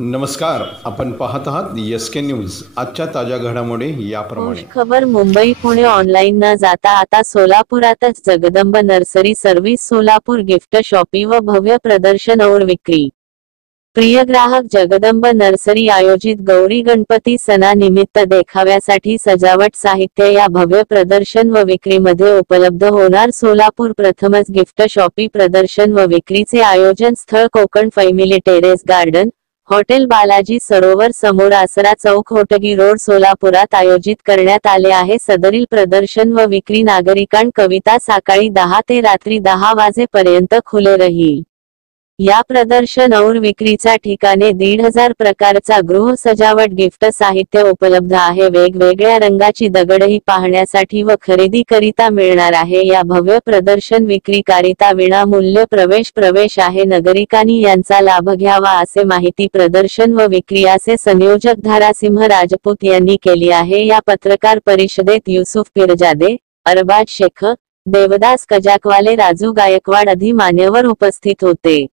नमस्कार, आपण पाहत आहात एसके न्यूज। आजच्या ताज्या घडामोडी याप्रमाणे। खबर मुंबई पुणे ऑनलाईन न जाता आता सोलापुरातच Jagdamb nursery service Solapur gift shoppe व भव्य प्रदर्शन और विक्री। प्रिय ग्राहक, जगदंब नर्सरी आयोजित गौरी गणपती सणानिमित्त देखाव्यासाठी सजावट साहित्य या भव्य प्रदर्शन व विक्रीमध्ये उपलब्ध होणार। सोलापूर प्रथमच गिफ्ट शॉपी प्रदर्शन व विक्रीचे आयोजन स्थळ Konkan family terrace garden, hotel Balaji सरोवर समोर आसरा चौक, होटगी रोड, सोलापुरात आयोजित करण्यात आले आहे। सदरील प्रदर्शन व विक्री नागरिकांकरिता सकाळी 10 ते रात्री 10 वाजेपर्यंत खुले राहील। या प्रदर्शन और विक्रीच्या ठिकाणी 1,500 प्रकारचा गृह सजावट गिफ्ट साहित्य उपलब्ध आहे। वेगवेगळ्या रंगाची दगडही पाहण्यासाठी व खरेदी करिता मिळणार आहे। या भव्य प्रदर्शन विक्रीकरिता विनामूल्य प्रवेश आहे। नागरिकांनी यांचा लाभ घ्यावा असे माहिती प्रदर्शन व विक्रीचे संयोजक धारासिंह राजपूत यांनी केली आहे। या पत्रकार परिषदेत युसुफ पिरजादे, अरबाज शेख, देवदास कजाकवाले, राजू गायकवाड आदी मान्यवर उपस्थित होते।